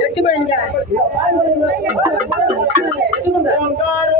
எட்டு மணி எட்டு மணி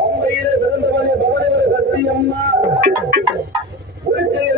வந்திருமையில் சிறந்தவரை பகவதி சத்தியம்மா உரிச்சையில்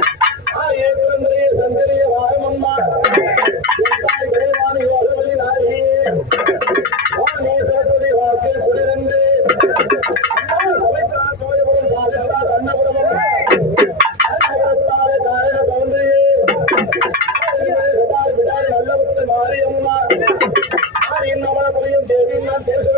மாரியம்மா மாரியம்மா புரியும். தேவி நான் பேச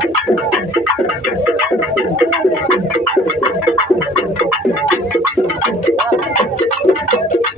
Thank you.